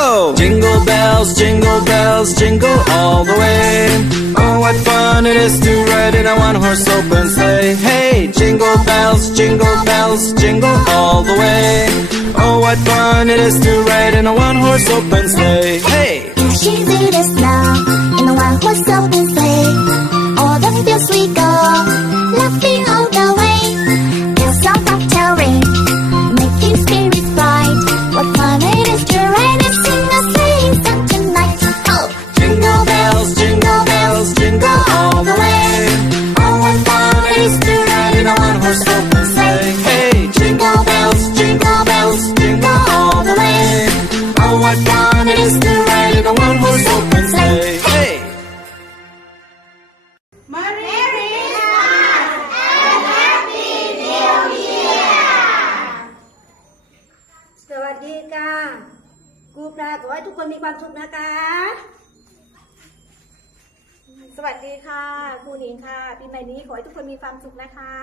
go! Jingle bells, jingle bells, jingle all the way. Oh, what fun it is to ride in a one-horse open sleigh. Hey, jingle bells, jingle bells, jingle all the way. Oh, what fun it is to ride in a one-horse open sleigh. Hey! Dashing through the snow in a one-horse open sleigh. ครูปลาขอให้ทุกคนมีความสุขนะคะ สวัสดีค่ะครูหนิงค่ะปีใหม่นี้ขอให้ทุกคนมีความสุขนะคะ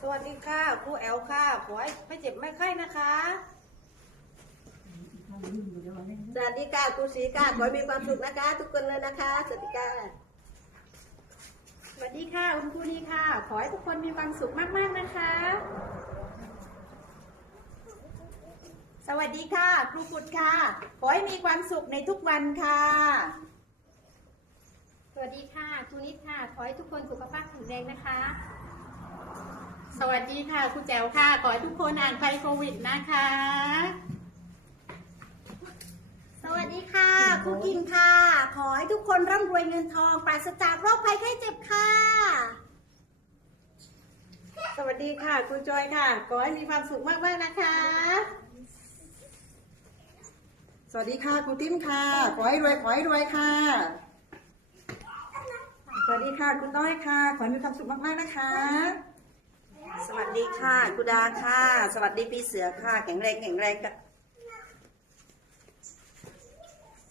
สวัสดีค่ะครูแอลค่ะขอให้ไม่เจ็บไม่ไข้นะคะ สวัสดีค่ะครูศรีค่ะขอให้มีความสุขนะคะ ทุกคนเลยนะคะ สวัสดีค่ะสวัสดีค่ะคุณครูดีค่ะ ขอให้ทุกคนมีความสุขมากๆนะคะ สวัสดีค่ะ ครูปุดค่ะ ขอให้มีความสุขในทุกวันค่ะ สวัสดีค่ะครูนิดค่ะ ขอให้ทุกคนสุขภาพแข็งแรงนะคะ สวัสดีค่ะครูแจ๋วค่ะ ขอให้ทุกคนอ่านภัยโควิดนะคะ สวัสดีค่ะครูกิงค่ะ ขอให้ทุกคนร่ำรวยเงินทอง ปราศจากโรคภัยไข้เจ็บค่ะ สวัสดีค่ะครูจอยค่ะ ขอให้มีความสุขมากๆนะคะ สวัสดีค่ะครูติ้มค่ะ ขอให้รวยขอให้รวยค่ะ สวัสดีค่ะคุณต้อยค่ะ ขอให้มีความสุขมากๆนะคะ สวัสดีค่ะกุดาค่ะ สวัสดีปีเสือค่ะ แข็งแรงแข็งแรงค่ะ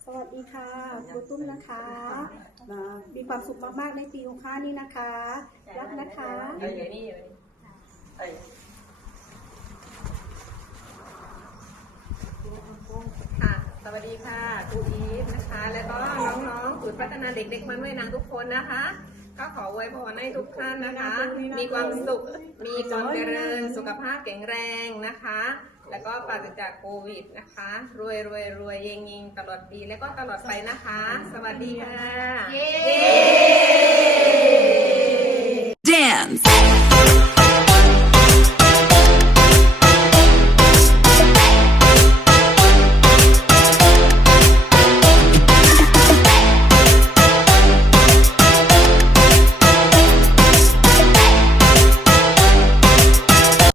สวัสดีค่ะครูตุ้มนะคะมีความสุขมากๆในปีของข้านี้นะคะ รักนะคะค่ะส วัสดีค่ะครูอีฟนะคะ แล้วก็น้องๆศูนย์พัฒนาเด็กๆมันด้วยนางทุกคนนะคะ ก็ขออวยพรให้ทุกท่านนะคะ มีความสุข มีความเจริญ สุขภาพแข็งแรงนะคะ แล้วก็ปราศจากโควิดนะคะ รวยรวยรวยเยงยิงตลอดปีแล้วก็ตลอดไปนะคะ สวัสดีค่ะ Dance!